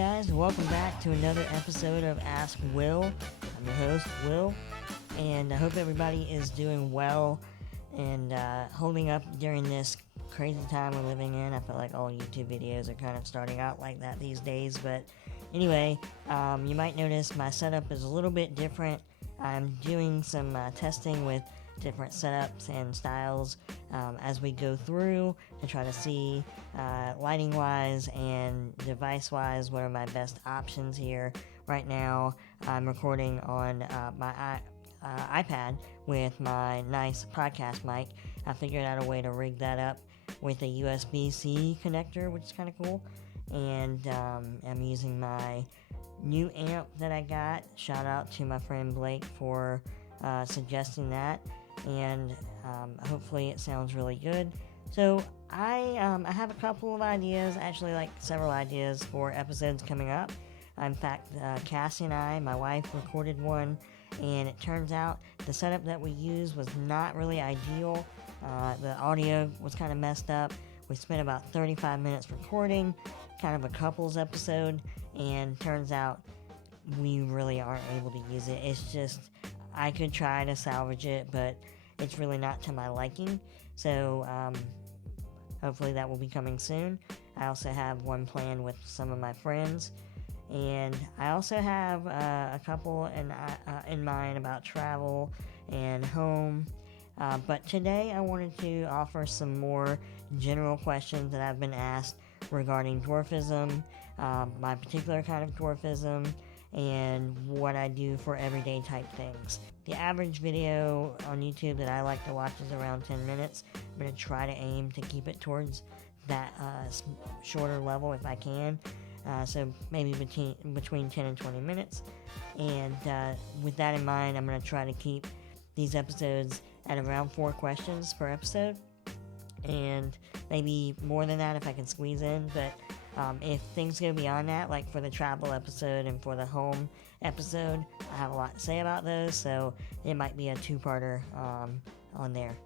guys, welcome back to another episode of Ask Will. I'm your host, Will, and I hope everybody is doing well and holding up during this crazy time we're living in. I feel like all YouTube videos are kind of starting out like that these days, but anyway, you might notice my setup is a little bit different. I'm doing some testing with different setups and styles as we go through to try to see lighting wise and device wise what are my best options here. Right now I'm recording on my iPad with my nice podcast mic. I figured out a way to rig that up with a USB-C connector, which is kind of cool, and I'm using my new amp that I got. Shout out to my friend Blake for suggesting that, and hopefully it sounds really good. So I have a couple of ideas, actually like several ideas for episodes coming up. In fact, Cassie and I, my wife, recorded one, and it turns out the setup that we used was not really ideal. The audio was kind of messed up. We spent about 35 minutes recording, kind of a couples episode, and turns out we really aren't able to use it. It's just, I could try to salvage it, but it's really not to my liking. So hopefully that will be coming soon. I also have one planned with some of my friends, and I also have a couple in mind about travel and home. But today I wanted to offer some more general questions that I've been asked regarding dwarfism, my particular kind of dwarfism, and what I do for everyday type things. The average video on YouTube that I like to watch is around 10 minutes. I'm going to try to aim to keep it towards that shorter level if I can. So maybe between 10 and 20 minutes. And with that in mind, I'm going to try to keep these episodes at around 4 questions per episode. And maybe more than that if I can squeeze in. But if things go beyond that, like for the travel episode and for the home episode, I have a lot to say about those, so it might be a 2-parter on there.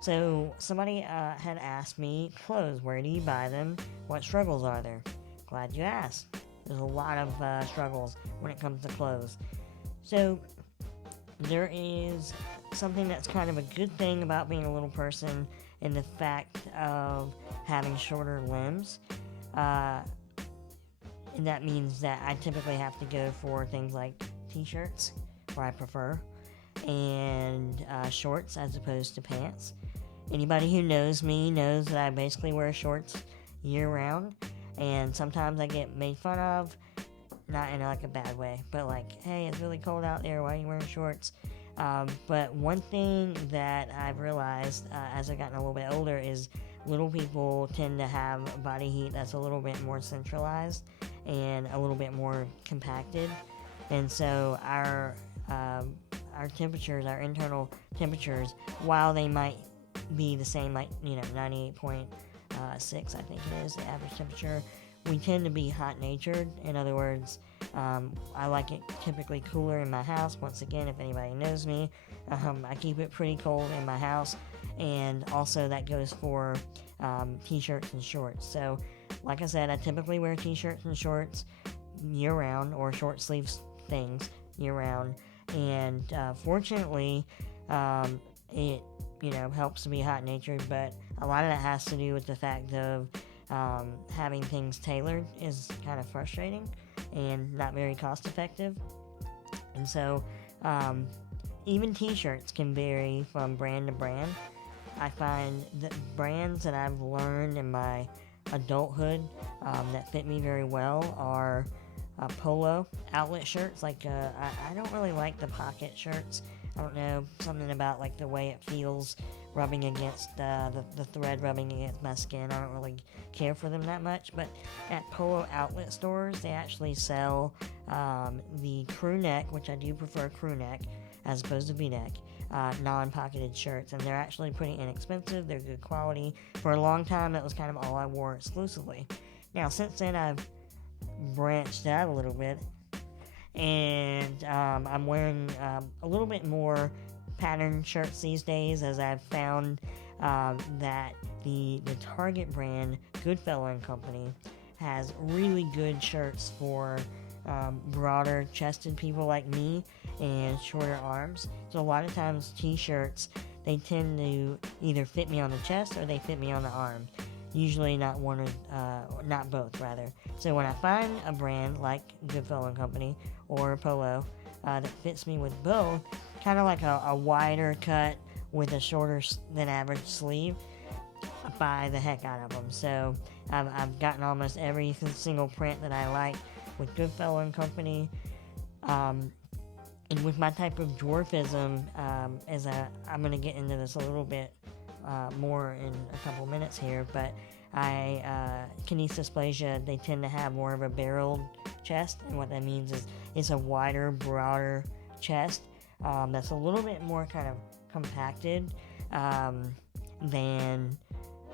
So somebody had asked me, clothes, where do you buy them? What struggles are there? Glad you asked. There's a lot of struggles when it comes to clothes. So there is something that's kind of a good thing about being a little person in the fact of having shorter limbs. And that means that I typically have to go for things like t-shirts, where I prefer, and shorts as opposed to pants. Anybody who knows me knows that I basically wear shorts year-round, and sometimes I get made fun of, not in like a bad way, but like, hey, it's really cold out there, why are you wearing shorts? But one thing that I've realized as I've gotten a little bit older is little people tend to have body heat that's a little bit more centralized and a little bit more compacted, and so our temperatures, our internal temperatures, while they might be the same, like 98.6, I think it is the average temperature, we tend to be hot-natured. In other words, I like it typically cooler in my house. Once again, if anybody knows me, I keep it pretty cold in my house, and also that goes for t-shirts and shorts. So like I said, I typically wear t-shirts and shorts year-round, or short sleeves things year-round, and fortunately it helps to be hot-natured, but a lot of that has to do with the fact of having things tailored is kind of frustrating and not very cost effective. And so even t-shirts can vary from brand to brand. I find that brands that I've learned in my adulthood that fit me very well are polo outlet shirts. Like I don't really like the pocket shirts. I don't know, something about like the way it feels rubbing against the thread rubbing against my skin. I don't really care for them that much. But at polo outlet stores, they actually sell the crew neck, which I do prefer crew neck as opposed to v-neck, non-pocketed shirts, and they're actually pretty inexpensive. They're good quality. For a long time, that was kind of all I wore exclusively. Now, since then, I've branched out a little bit, and I'm wearing a little bit more pattern shirts these days, as I've found that the Target brand, Goodfellow and Company, has really good shirts for broader chested people like me and shorter arms. So a lot of times t-shirts, they tend to either fit me on the chest or they fit me on the arm. Usually not one or not both, rather. So when I find a brand like Goodfellow and Company or Polo that fits me with both, kind of like a wider cut with a shorter than average sleeve, I buy the heck out of them. So I've gotten almost every single print that I like with Goodfellow and Company. And with my type of dwarfism, I'm going to get into this a little bit more in a couple minutes here, but kinesisplasia, they tend to have more of a barreled chest, and what that means is it's a wider, broader chest that's a little bit more kind of compacted than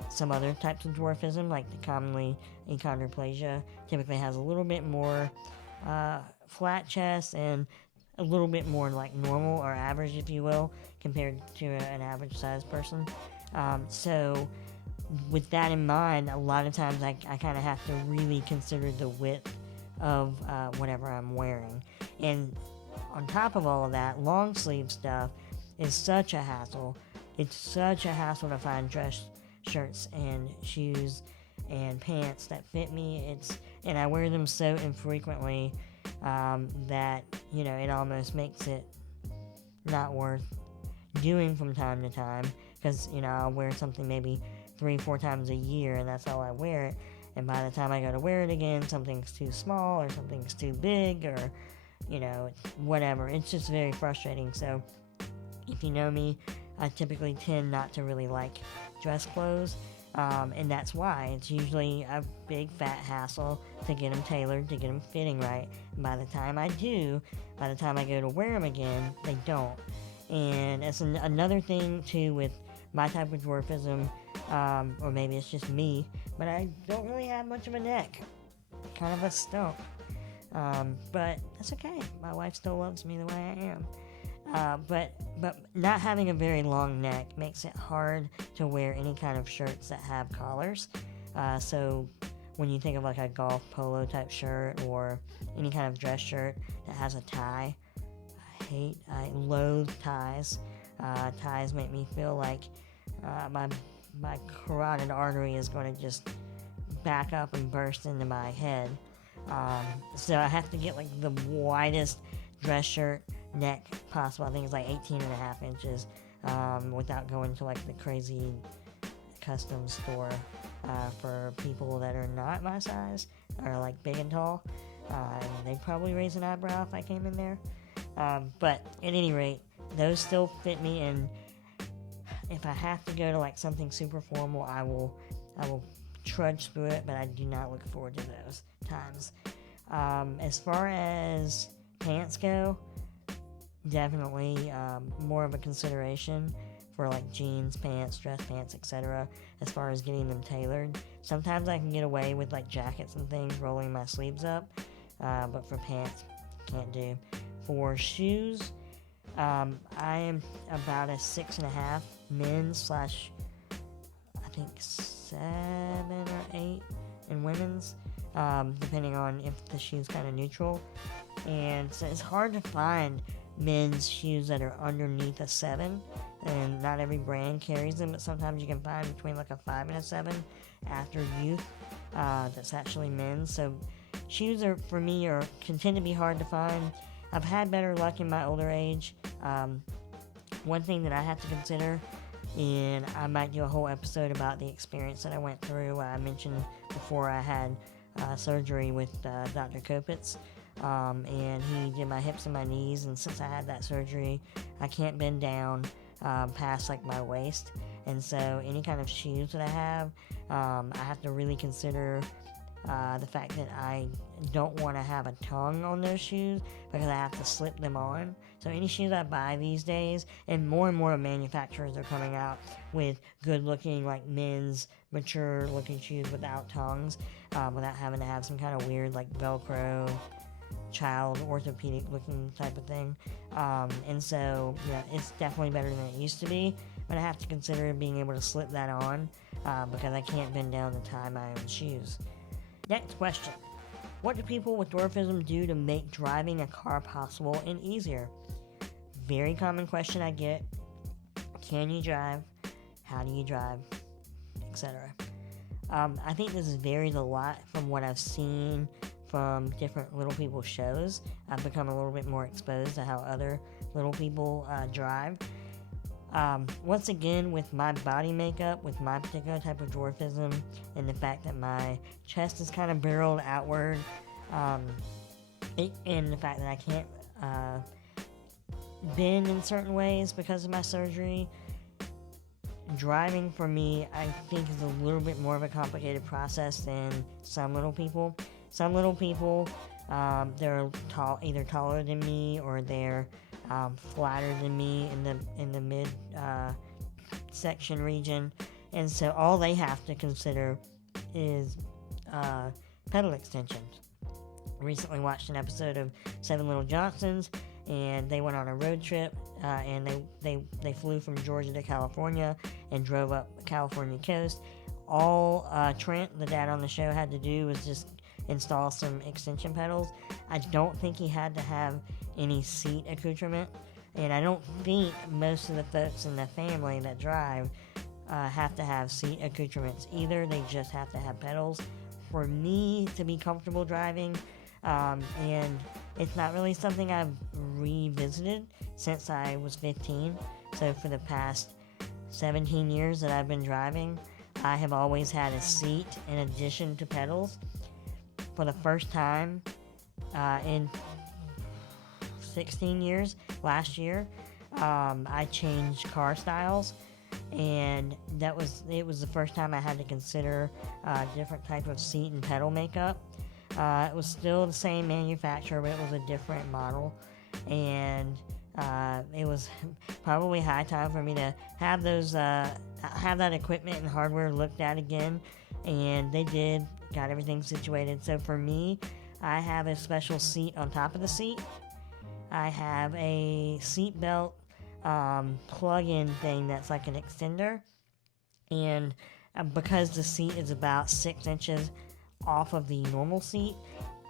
some other types of dwarfism, like the commonly achondroplasia typically has a little bit more flat chest and a little bit more like normal or average, if you will, compared to an average sized person. So with that in mind, a lot of times I kind of have to really consider the width of whatever I'm wearing. And on top of all of that, long sleeve stuff is such a hassle. It's such a hassle to find dress shirts and shoes and pants that fit me. And I wear them so infrequently that, you know, it almost makes it not worth doing from time to time, because, you know, I'll wear something maybe 3-4 times a year and that's all I wear it, and by the time I go to wear it again, something's too small or something's too big, or, you know, whatever. It's just very frustrating. So if you know me, I typically tend not to really like dress clothes, and that's why it's usually a big fat hassle to get them tailored, to get them fitting right. And by the time I go to wear them again, they don't. And it's another thing too with my type of dwarfism, or maybe it's just me, but I don't really have much of a neck, kind of a stump. But that's okay. My wife still loves me the way I am. But not having a very long neck makes it hard to wear any kind of shirts that have collars. So when you think of like a golf polo type shirt or any kind of dress shirt that has a tie, I loathe ties. Ties make me feel like my carotid artery is going to just back up and burst into my head. So I have to get like the widest dress shirt neck possible. I think it's like 18.5 inches, without going to like the crazy custom store for people that are not my size, or like big and tall. And they'd probably raise an eyebrow if I came in there. But at any rate, those still fit me, and if I have to go to like something super formal, I will trudge through it, but I do not look forward to those times. As far as pants go, definitely more of a consideration for like jeans, pants, dress pants, etc. as far as getting them tailored. Sometimes I can get away with like jackets and things, rolling my sleeves up, but for pants, can't do. For shoes, I am about a 6.5 men's / I think 7 or 8 in women's, depending on if the shoe's kind of neutral. And so it's hard to find men's shoes that are underneath a 7, and not every brand carries them, but sometimes you can find between like a 5 and a 7 after youth that's actually men's. So shoes are, for me, tend to be hard to find. I've had better luck in my older age. One thing that I have to consider, and I might do a whole episode about the experience that I went through. I mentioned before I had surgery with Dr. Kopitz, and he did my hips and my knees, and since I had that surgery, I can't bend down past like my waist, and so any kind of shoes that I have to really consider the fact that I don't want to have a tongue on those shoes, because I have to slip them on. So any shoes I buy these days, and more manufacturers are coming out with good looking like men's mature looking shoes without tongues, without having to have some kind of weird like Velcro child orthopedic looking type of thing. And so yeah, it's definitely better than it used to be, but I have to consider being able to slip that on, because I can't bend down to tie my own shoes. Next question. What do people with dwarfism do to make driving a car possible and easier? Very common question I get. Can you drive? How do you drive? Etc. I think this varies a lot from what I've seen from different little people shows. I've become a little bit more exposed to how other little people drive. Once again, with my body makeup, with my particular type of dwarfism, and the fact that my chest is kind of barreled outward, and the fact that I can't bend in certain ways because of my surgery, driving for me, I think, is a little bit more of a complicated process than some little people. Some little people, they're either taller than me or they're flatter than me in the mid section region, and so all they have to consider is pedal extensions. Recently watched an episode of Seven Little Johnsons, and they went on a road trip, and they flew from Georgia to California and drove up the California coast. All Trent, the dad on the show, had to do was just install some extension pedals. I don't think he had to have any seat accoutrement, and I don't think most of the folks in the family that drive have to have seat accoutrements either. They just have to have pedals. For me to be comfortable driving, and it's not really something I've revisited since I was 15, so for the past 17 years that I've been driving, I have always had a seat in addition to pedals. For the first time in 16 years, last year, I changed car styles, and it was the first time I had to consider different type of seat and pedal makeup. It was still the same manufacturer, but it was a different model, and it was probably high time for me to have have that equipment and hardware looked at again, and they did. Got everything situated. So for me, I have a special seat on top of the seat. I have a seat belt plug-in thing that's like an extender, and because the seat is about 6 inches off of the normal seat,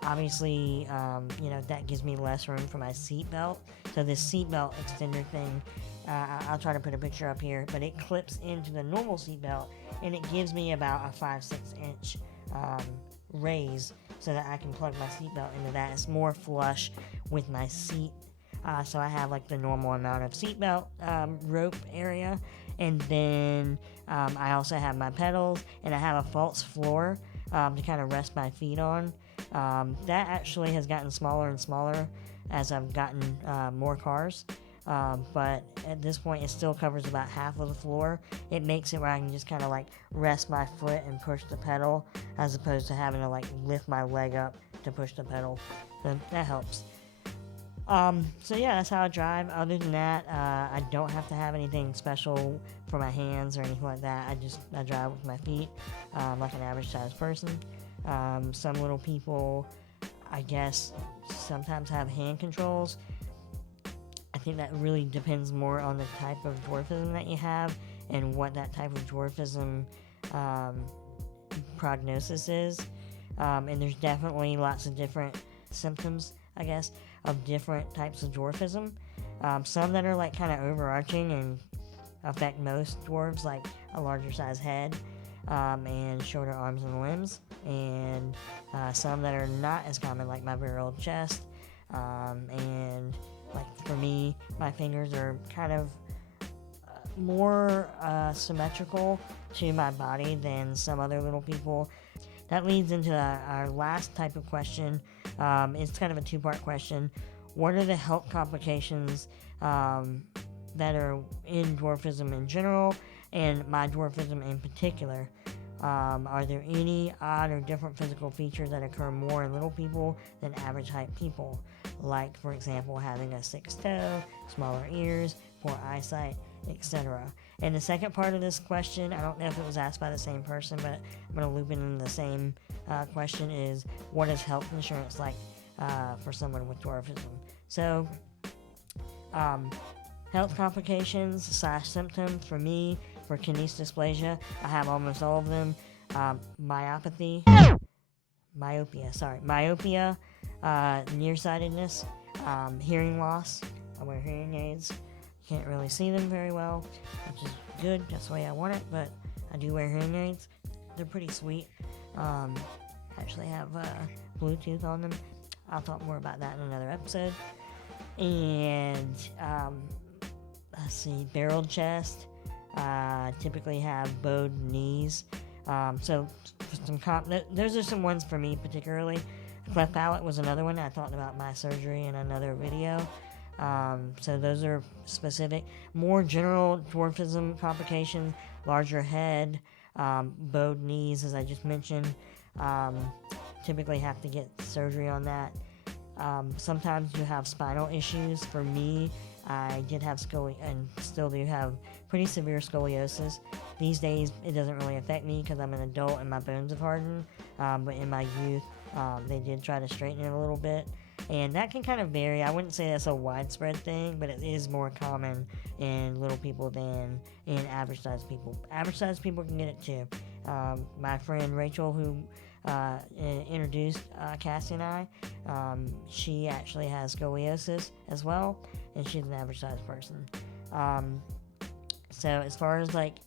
obviously that gives me less room for my seat belt. So this seat belt extender thing, I'll try to put a picture up here, but it clips into the normal seat belt, and it gives me about a 5-6 inch raise so that I can plug my seatbelt into that. It's more flush with my seat, so I have like the normal amount of seatbelt rope area, and then I also have my pedals, and I have a false floor to kind of rest my feet on. That actually has gotten smaller and smaller as I've gotten more cars. But at this point, it still covers about half of the floor. It makes it where I can just kind of like rest my foot and push the pedal, as opposed to having to like lift my leg up to push the pedal. So that helps. So yeah, that's how I drive. Other than that, I don't have to have anything special for my hands or anything like that. I drive with my feet, like an average sized person. Some little people, I guess, sometimes have hand controls. I think that really depends more on the type of dwarfism that you have and what that type of dwarfism prognosis is. And there's definitely lots of different symptoms, I guess, of different types of dwarfism. Some that are like kind of overarching and affect most dwarves, like a larger size head and shorter arms and limbs. And some that are not as common, like my barreled chest, and like for me, my fingers are kind of more symmetrical to my body than some other little people. That leads into our last type of question. It's kind of a two-part question. What are the health complications that are in dwarfism in general, and my dwarfism in particular? Are there any odd or different physical features that occur more in little people than average height people? Like, for example, having a 6th toe, smaller ears, poor eyesight, etc. And the second part of this question, I don't know if it was asked by the same person, but I'm going to loop it in the same question, is what is health insurance like for someone with dwarfism? So, health complications / symptoms for me, for kinese dysplasia, I have almost all of them. Myopathy, myopia, nearsightedness, hearing loss. I wear hearing aids. Can't really see them very well, which is good. That's the way I want it, but I do wear hearing aids. They're pretty sweet. Actually have Bluetooth on them. I'll talk more about that in another episode. And let's see, barreled chest. Typically have bowed knees. So those are some ones for me particularly. Cleft palate was another one. I talked about my surgery in another video. So those are specific. More general dwarfism complications, larger head, bowed knees, as I just mentioned. Typically have to get surgery on that. Sometimes you have spinal issues. For me, I did have and still do have pretty severe scoliosis. These days, it doesn't really affect me because I'm an adult and my bones have hardened. But in my youth, they did try to straighten it a little bit. And that can kind of vary. I wouldn't say that's a widespread thing, but it is more common in little people than in average-sized people. Average-sized people can get it too. My friend Rachel, who introduced Cassie and I, she actually has scoliosis as well, and she's an average-sized person. So as far as like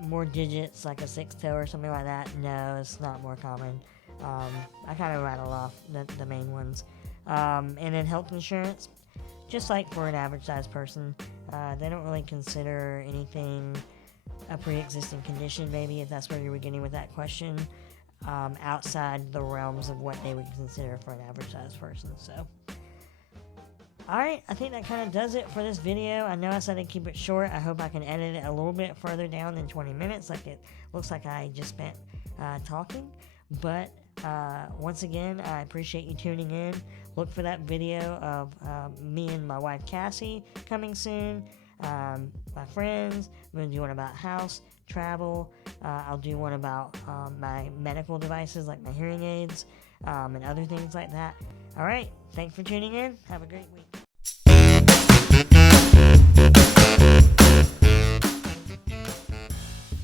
more digits, like a 6 toe or something like that, no, it's not more common. I kind of rattle off the main ones. And then health insurance, just like for an average-sized person, they don't really consider anything a pre-existing condition, maybe, if that's where you were getting with that question, outside the realms of what they would consider for an average-sized person. So, alright, I think that kind of does it for this video. I know I said I'd keep it short. I hope I can edit it a little bit further down than 20 minutes, like it looks like I just spent talking. But once again, I appreciate you tuning in. Look for that video of me and my wife Cassie coming soon. My friends. I'm going to do one about house, travel. I'll do one about my medical devices like my hearing aids and other things like that. Alright, thanks for tuning in. Have a great week.